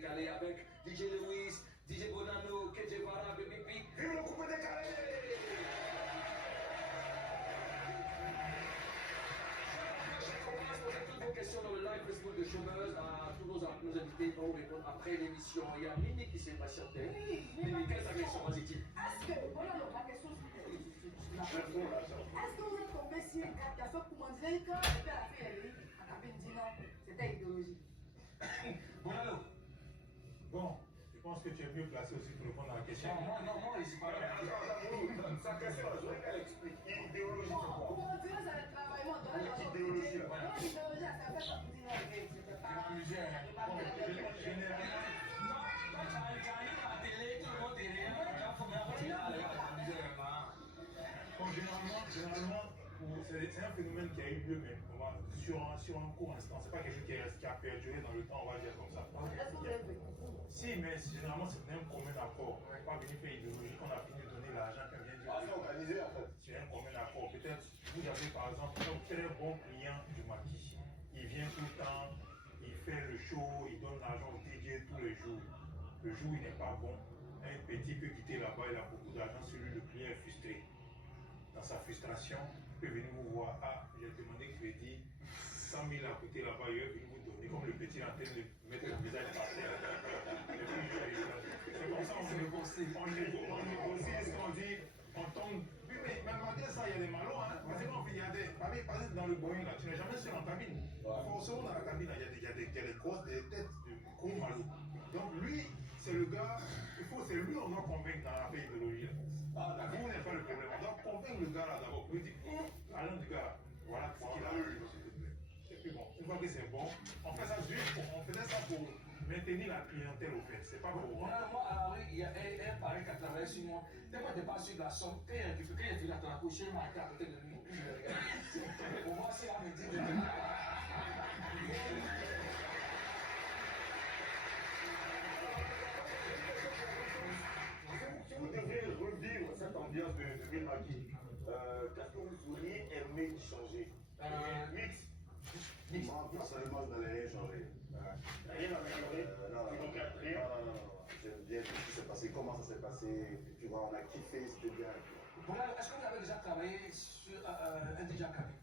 décalé avec DJ Lewis, DJ Bonanno, KJ Vara, Baby P. Vive le coupé décalé! Toutes vos questions dans le live Facebook de Chômeuse, à tous nos invités vont répondre après l'émission. Il y a Mini qui s'est patienté. Mini, quelle est ta question? Vas-y, dis. Est-ce que, voilà la question est-ce que vous êtes tombé sur une captation pour m'en dire que c'était la fille à cabine dit non, c'était idéologique? Bonanno. Bon, je pense que tu es mieux placé aussi pour répondre à la question. Non, il n'est pas là. Sa question, elle explique. Idéologie, c'est quoi? Comment dire, ça va travailler, on donne la Idéologie, là. non, l'idéologie, ça fait comme vous dites, c'était pas. Généralement, généralement, c'est un phénomène qui a eu lieu, mais sur un court instant. C'est pas quelque chose qui a perduré dans le temps, on va dire comme ça. Est-ce que vous avez fait? Si, mais généralement, c'est un commun accord. On n'est pas venu faire idéologie, qu'on a fini de donner l'argent, qu'on vient dire. C'est organisé, en fait. C'est un commun accord. Peut-être, vous avez par exemple un très bon client du maquis. Il vient tout le temps, il fait le show, il donne l'argent au DJ tous les jours. Le jour où il n'est pas bon, un petit peut quitter là-bas, il a beaucoup d'argent sur lui, le client est frustré. Dans sa frustration, il peut venir vous voir. Ah, j'ai demandé crédit, 100 000 à côté là-bas, il est venu vous donner, comme le petit est en train de mettre le visage par terre. C'est comme ça on négocie, ce qu'on dit, on tombe. Oui, mais malgré ça, il y a des malons. Hein. Parce qu'il y a des. Par exemple, dans le Boeing, là, tu n'es jamais seul en cabine. Forcément, dans la cabine, il y a des grosses, des têtes de gros malots. Donc, lui, c'est le gars, c'est lui on doit convaincre dans la paix idéologie. Vous n'êtes pas le problème. On doit convaincre le gars là d'abord. Lui dire, allons du gars, voilà ce qu'il a eu, s'il te plaît. Et puis bon, une fois que c'est bon, on fait ça juste on faisait ça pour maintenir la clientèle au fait. C'est pas pour. Moi, alors, il y a un pari qui a travaillé sur moi. Dès que tu n'es pas sur la somme, quand il est venu à te la coucher, il m'a été à côté de lui. Pour moi, c'est à me dire de Si vous deviez revivre cette ambiance de Milwaukee, qu'est-ce que vous auriez aimé changer? Mix. Moi, personnellement, je n'allais rien changer. Rien améliorer? Non. J'aime bien tout ce qui s'est passé, comment ça s'est passé. Tu vois, on a kiffé, c'était bien. Voilà, est-ce que vous avez déjà travaillé sur un DJ en cabine?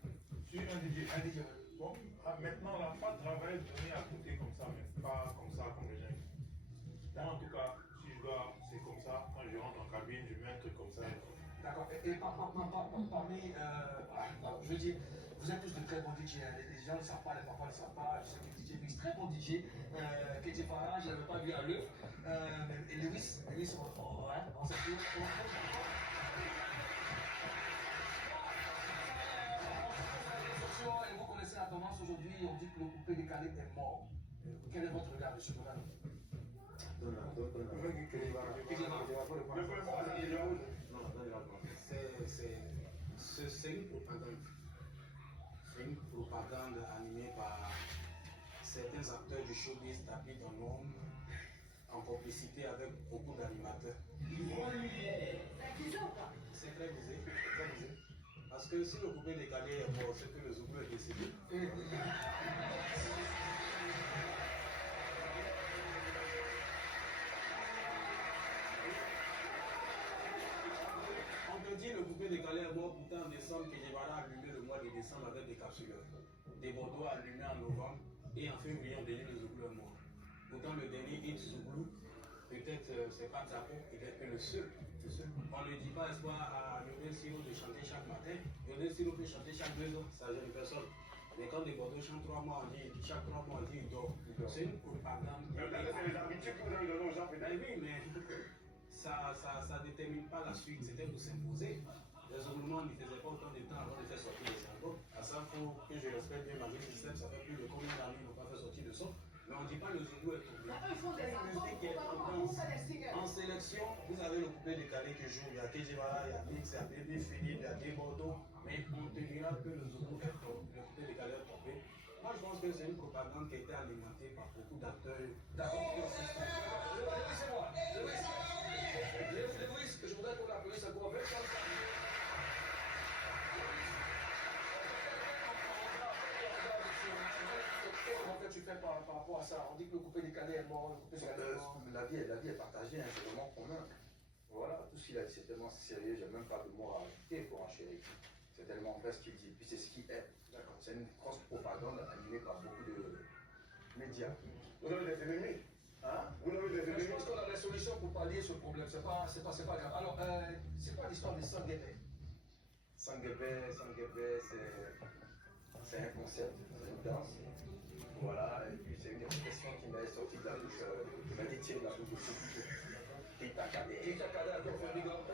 Sur un DJ. Bon, maintenant, on n'a pas travaillé de venir à côté comme ça, mais pas comme ça, comme les gens. Moi, en tout cas, si je dois, c'est comme ça. Quand je rentre en cabine, je mets un truc comme ça. D'accord. Et parmi, je veux dire, vous êtes tous de très bons DJ. Les gens ne savent pas, les papas ne savent pas. Je sais que DJ Mix, très bon DJ. KJ Farah, je ne l'avais pas vu à l'œuvre. Et Lewis, on s'est fait. Et vous connaissez la tendance aujourd'hui, on dit que le coupé décalé est mort. Quel est votre regard dessus? C'est une propagande. C'est une propagande animée par certains acteurs du showbiz tapis dans l'ombre, en complicité avec beaucoup d'animateurs. C'est très visé, Parce que si le coupé décalé est mort, c'est que le Zoubou est décédé. On te dit le coupé décalé est mort, pourtant en décembre, KJ Vara a allumé le mois de décembre avec des capsuleurs. Des Bordeaux allumés en novembre et en février, on dit le Zoubou est mort. Pourtant, le dernier hit Zoubou, peut-être c'est pas Zapo, peut-être que le seul. On ne dit pas espoir à Lionel Siro de chanter chaque matin. Lionel Siro peut chanter chaque 2 ans, ça gêne personne. Mais quand des Bordeaux chantent 3 mois, on dit chaque 3 mois, on dit il dort. C'est une propagande. C'est les habitudes que vous avez données aux gens, peut-être. Oui, mais ça ne détermine pas la suite, c'était pour s'imposer. Les Zouboulements ne faisaient pas autant de temps avant de faire sortir les albums. À ça, il faut que je respecte bien ma vie système, ça fait plus de combien d'années qu'ils n'ont pas fait sortir de son. Mais on ne dit pas le Zoubou est tombé. En sélection, vous avez le coupé décalé qui joue. Il y a KJ Vara, il y a Mix, il y a Baby Philippe, il y a des Bordeaux. Mais on te dira que le Zoubou est tombé, le coupé décalé est tombé. Moi, je pense que c'est une propagande qui a été alimentée par beaucoup d'acteurs. D'accord. Laissez-moi. Lewis, je voudrais qu'on applaudisse un peu avec ça. En fait, tu fais par rapport à ça? On dit que le coupé décalé est mort, le coupé décalé est mort. La vie est partagée, hein, c'est vraiment commun. Voilà, tout ce qu'il a dit, c'est tellement sérieux, j'ai même pas de mots à ajouter pour enchérir. C'est tellement vrai ce qu'il dit, puis c'est ce qu'il est. C'est une grosse propagande animée par beaucoup de médias. Vous avez des ennemis. Hein? Vous avez des Je ennemis. pense qu'on a la solution pour pallier ce problème, c'est pas grave. Alors, c'est quoi l'histoire des Sanguébé? Sanguébé, c'est un concept, c'est une danse. Voilà, et puis c'est une expression qui m'est sortie de la bouche, qui m'a dit tiens, de la bouche de Sophie. Itakade. Itakade, attends, fais big up.